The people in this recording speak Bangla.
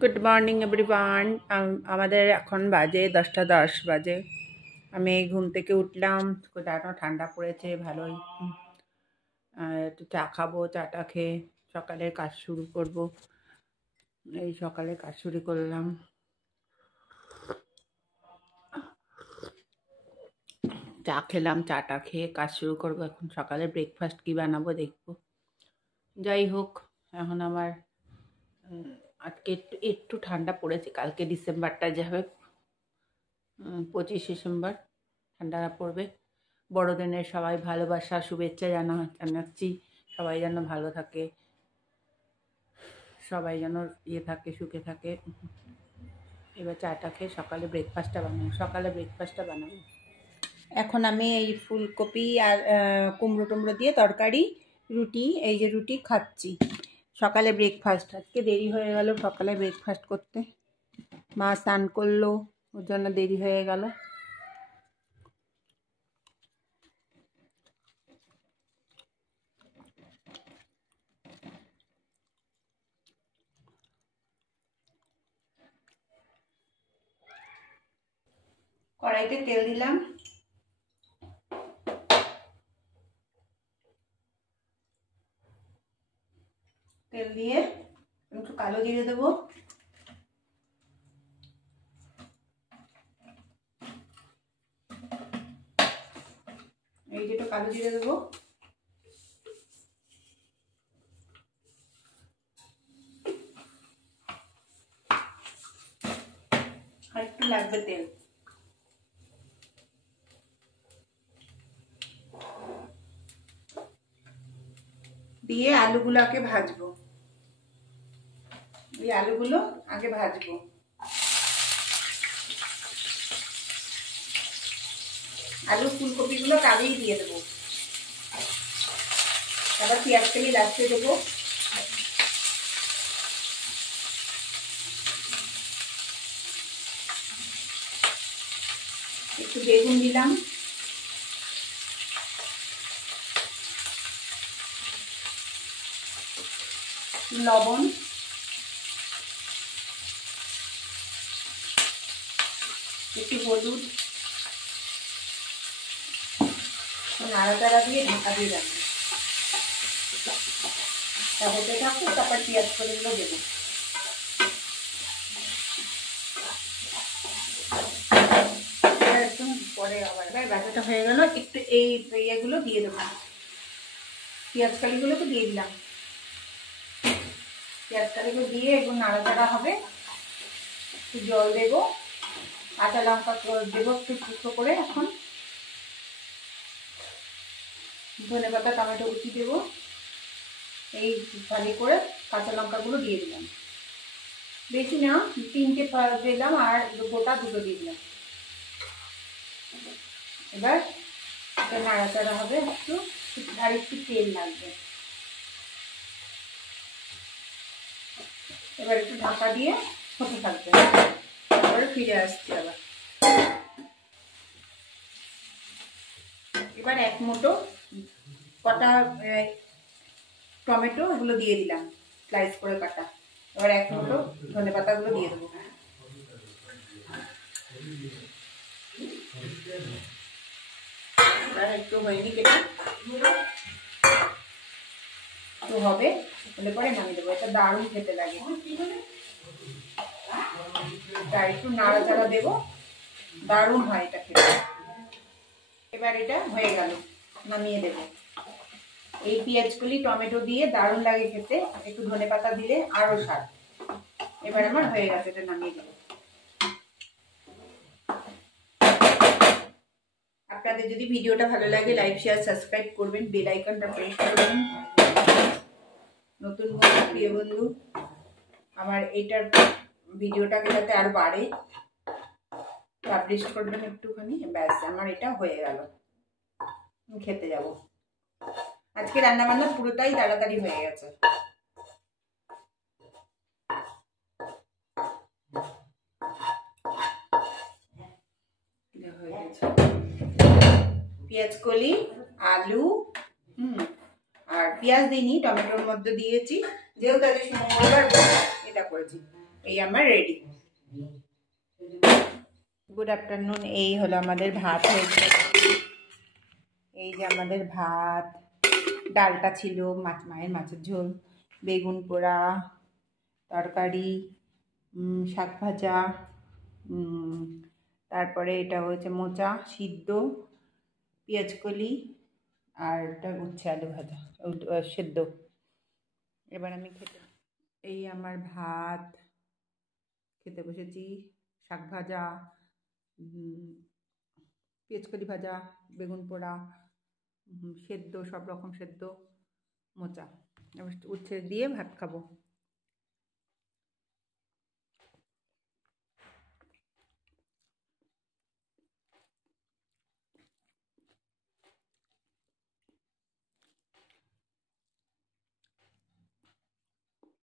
Good morning everyone. আমাদের এখন বাজে 10টা 10 বাজে। আমি ঘুম থেকে উঠলাম, দাঁড়ানো ঠান্ডা পড়েছে ভালোই। একটু চা খাবো, চাটা খেয়ে সকালের কাজ শুরু করব। এই সকালে কাজ শুরু করলাম। চা খেলাম, চাটা খেয়ে কাজ শুরু করব। এখন সকালে ব্রেকফাস্ট কি বানাবো দেখবো। যাই হোক, এখন আমার আজকে একটু একটু ঠান্ডা পড়েছে। কালকে ডিসেম্বরটা যাবে, 25 ডিসেম্বর ঠান্ডা পড়বে। বড়দিনের সবাই ভালোবাসা শুভেচ্ছা জানাচ্ছি। সবাই যেন ভালো থাকে, সবাই যেন থাকে, সুখে থাকে। এবার চাটা খেয়ে সকালে ব্রেকফাস্টটা বানাবো। এখন আমি এই ফুলকপি আর কুমড়ো টুমড়ো দিয়ে তরকারি, রুটি, এই যে রুটি খাচ্ছি সকালে ব্রেকফাস্ট। আজকে দেরি হয়ে গেল সকালে ব্রেকফাস্ট করতে। মা স্নান করলো, ওর জন্য দেরি হয়ে গেল। কড়াইতে তেল দিলাম, তেল দিয়ে একটু কালো জিরে দেবো, এই যে একটু কালো জিরে দেবো, আর একটু লাগবে তেল। দিয়ে আলুগুলোকে ভাজবো। এই আলুগুলো আগে ভাজবো। আলু ফুলকপিগুলো আগেই দিয়ে দেবো, আবার পেঁয়াজ কেলি লাস্টে দেবো। একটু বেগুন দিলাম, লবণ, একটু হলুদ, নাড়াচাড়া দিয়ে ঢাকা দিয়ে রাখবো। হতে থাকুক, তারপর পেঁয়াজ কলিগুলো দেবো। একদম পরে আবার বাটাটা হয়ে গেল, একটু এই ইয়েগুলো দিয়ে দেবো। পেঁয়াজ কালিগুলোকে দিয়ে দিলাম। পেঁয়াজ কালিগুলো দিয়ে একটু নাড়াচাড়া হবে। একটু জল দেবো, কাঁচা লঙ্কা দেবো একটু টুকরো করে। এখন ধনেপাতা টমেটো কুচি দেবো। এই ভালো করে কাঁচা লঙ্কাগুলো দিয়ে দিলাম, বেশি না, 3টে দিলাম আর গোটা 2টো দিয়ে দিলাম। এবার নাড়াচাড়া হবে একটু, আর একটু তেল লাগবে। এবার একটু ঢাকা দিয়ে হতে থাকবে, তারপরে ফিরে আসছি আবার। এবার এক মুঠো কটা টমেটো এগুলো দিয়ে দিলাম, স্লাইস করে কাটা। এবার এক মুঠো ধনে পাতাগুলো দিয়ে দেবো। এবার একটু হয়নি কেটে একটু হবে, হলে পরে নামিয়ে দেবো। এটা দারুণ খেতে লাগে, তাই একটু নাড়াচাড়া দেবো, দারুণ হয় এটা খেতে। এবার এটা হয়ে গেল, নামিয়ে দেবো। এই পেঁয়াজগুলি টমেটো দিয়ে দারুণ লাগে খেতে, একটু ধনেপাতা দিলে আরো স্বাদ। এবার আমার হয়ে গেছে, এটা নামিয়ে দেবো। আপনাদের যদি ভিডিওটা ভালো লাগে লাইক শেয়ার সাবস্ক্রাইব করবেন, বেল আইকনটা প্রেস করবেন। নতুন বন্ধু, প্রিয় বন্ধু, আমার এইটার ভিডিওটাকে যাতে আরো বাড়ে পাবলিশ করবেন একটুখানি। ব্যাস, আমার এটা হয়ে গেল, খেতে যাব। আজকে রান্না বান্না পুরোটাই তাড়াতাড়ি হয়ে গেছে। পেঁয়াজ কলি, আলু, আর পেঁয়াজ দিইনি, টমেটোর মধ্যে দিয়েছি, যেহেতু আজকে মঙ্গলবার এটা করেছি। এই আমার রেডি। Good afternoon. এই হলো আমাদের ভাত হয়েছে। এই যে আমাদের ভাত, ডালটা ছিল, মায়ের মাছের ঝোল, বেগুন পোড়া, তরকারি, শাক ভাজা, তারপরে এটা হয়েছে মোচা সিদ্ধ, পেঁয়াজকলি, আর এটা উচ্ছে আলু ভাজা সেদ্ধ। এবার আমি খেতে, এই আমার ভাত, খেতে বসেছি। শাক ভাজা, পেঁয়াজকলি ভাজা, বেগুন পোড়া, সেদ্ধ, সব রকম সেদ্ধ, মোচা, এবার উচ্ছে দিয়ে ভাত খাবো।